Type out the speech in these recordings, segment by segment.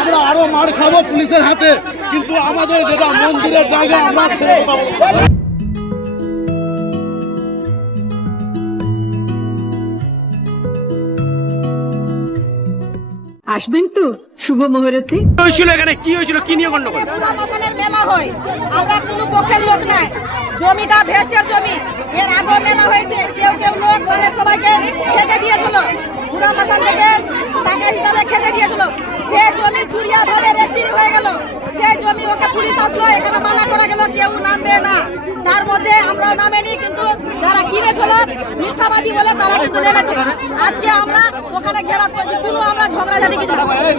আমরা আরো মার খাবো পুলিশের হাতে, কিন্তু আমাদের যেটা মন্দিরের জায়গা আমরা ছেড়ে দেবো। আসবেন তো শুভ মুহূর্তে। হয়েছিল এখানে কি হয়েছিল, কি নিয়ে গন্ডগোল? পুরামাসানের মেলা হয়, আমরা কোনো পক্ষের লোক নাই, জমিটা ভেস্টের জমি, এর আগে মেলা হয়েছে, কেউ কেউ লোক মানে সবাইকে খেতে দিয়েছিল, পুরামাসান থেকে টাকা হিসাবে খেতে দিয়েছিল, সে জমি চুরিয়া ভাবে রেজিস্ট্রি হয়ে গেল, সেই জমি ওকে পুলিশ আসলো, এখানে মানা করা গেল কেউ নামবে না, তার মধ্যে আমরাও নামেনি, কিন্তু যারা কিনেছিল মিথ্যাবাদী বলে তারা কিন্তু নেমেছে। আজকে আমরা ওখানে ঘেরাও করেছি, কোনো আমরা ঝগড়াঝাটি কিছু,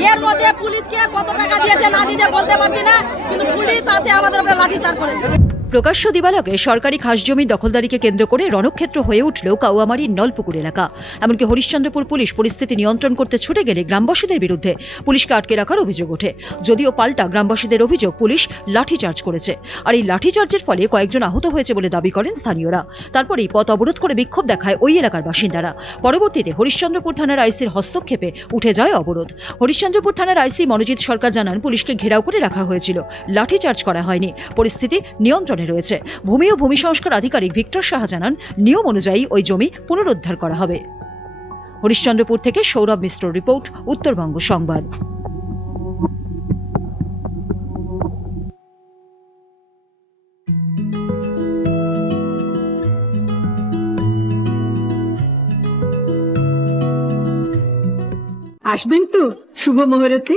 এর মধ্যে পুলিশকে কত টাকা দিয়েছে না দিয়েছে বলতে পারছি না, কিন্তু পুলিশ আসে আমাদের উপরে লাঠিচার্জ করেছে। প্রকাশ্য দিবালকে সরকারি খাস জমি দখলদারিকে কেন্দ্র করে রণক্ষেত্র হয়ে উঠল কাউয়ামারীর নলপুকুর এলাকা। এমনকি হরিশ্চন্দ্রপুর পুলিশ পরিস্থিতি নিয়ন্ত্রণ করতে ছুটে গেলে গ্রামবাসীদের বিরুদ্ধে পুলিশকে আটকে রাখার অভিযোগ ওঠে। যদিও পাল্টা গ্রামবাসীদের অভিযোগ পুলিশ লাঠিচার্জ করেছে, আর এই লাঠিচার্জের ফলে কয়েকজন আহত হয়েছে বলে দাবি করেন স্থানীয়রা। তারপরেই পথ অবরোধ করে বিক্ষোভ দেখায় ওই এলাকার বাসিন্দারা। পরবর্তীতে হরিশ্চন্দ্রপুর থানার আইসির হস্তক্ষেপে উঠে যায় অবরোধ। হরিশ্চন্দ্রপুর থানার আইসি মনোজিৎ সরকার জানান, পুলিশকে ঘেরাও করে রাখা হয়েছিল, লাঠিচার্জ করা হয়নি, পরিস্থিতি নিয়ন্ত্রণে রয়েছে। ভূমি ও ভূমি সংস্কার আধিকারিক ভিক্টর সাহা জানান, নিয়ম অনুযায়ী ওই জমি পুনরুদ্ধার করা হবে। হরিশ্চন্দ্রপুর থেকে সৌরভ মিশ্র রিপোর্ট, উত্তরবঙ্গ সংবাদ। আসবেন তো শুভ মুহূর্তে।